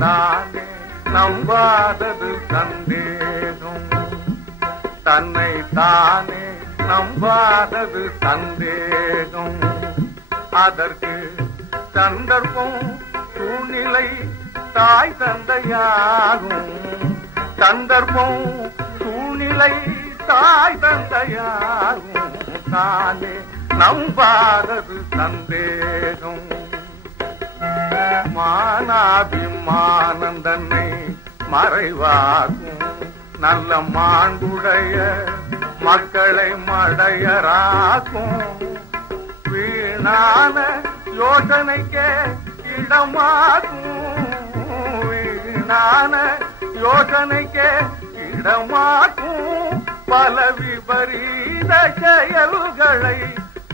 தானே நம்பாதது சந்தேகம் தன்னை தானே நம்பாதது சந்தேகம் அதற்கு சந்தர்ப்பம் சூழ்நிலை தாய் தந்தையாகும். சந்தர்ப்பம் சூழ்நிலை தாய் தந்தையாகும். தானே நம்பாதது சந்தேகம் மானாபிமானந்தன்னை மறைவாகும் நல்ல மாண்புடைய மக்களை மடையராக்கும். வீணான யோசனைக்கே இடமாக்கும். வீணான யோசனைக்கே இடமாக்கும். பல விபரீத செயல்களை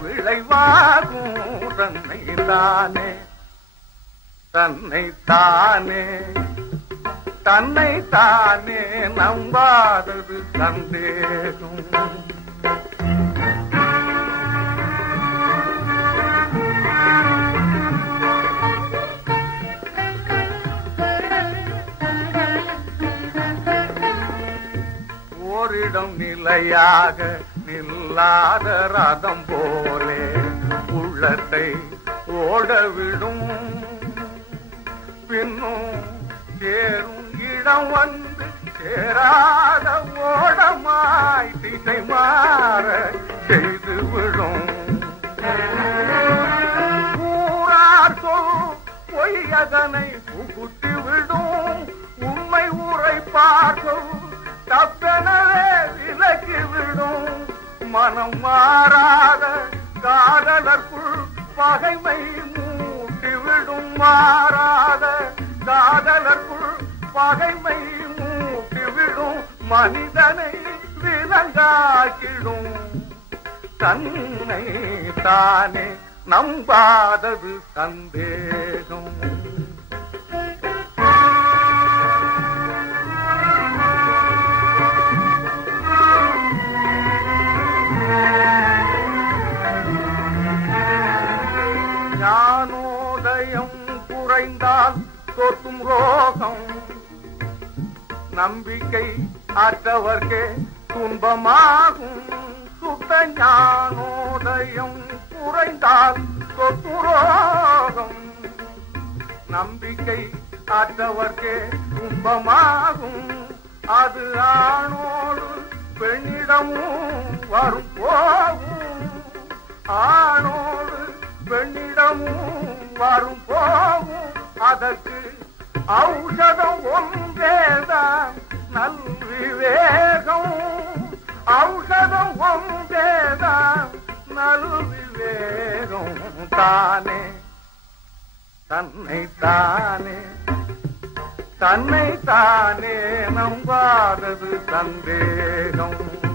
விளைவாகும் தன்னை தானே தன்னை தானே தன்னை தானே நம்பாதது சந்தேகம் ஓரிடம் நிலையாக நில்லாத ரதம் போலே உள்ளத்தை ஓடவிடும். பின்னும் சேரும் இடம் வந்து சேராத ஓடமாய் திசை மாற செய்து விடும். ஊரார் சொல் பொய்யதனை புகுட்டி விடும். உண்மை உரைப்பார் சொல் தப்பெனவே விலக்கி விடும். மனம் மாறாத காதலர்க்குள் பகைமை மூட்டிவிடும் மாறாத காதலர்க்குள் பகைமை மூட்டிவிடும் மனிதனை விலங்காக்கிடும். தன்னை தானே நம்பாதது சந்தேகம். ஞானோதயம் குறைந்தால் சொத்தும் ரோகம் நம்பிக்கை அற்றவர்க்கே துன்பமாகும். சுத்த ஞானோதயம் குறைந்தால் சொத்துரோகம். நம்பிக்கை அற்றவர்க்கே துன்பமாகும். அது ஆணோடு பெண்ணிடமும் வரும் போகும். ஆணோடு பெண்ணிடமும் வரும் போகும். அதற்கு ஔஷதம் ஒன்றேதான் நல் விவேகம் ஔஷதம் ஒன்றேதான் நல் விவேகம் தானே. தன்னை தானே தன்னை தானே நம்பாதது சந்தேகம்.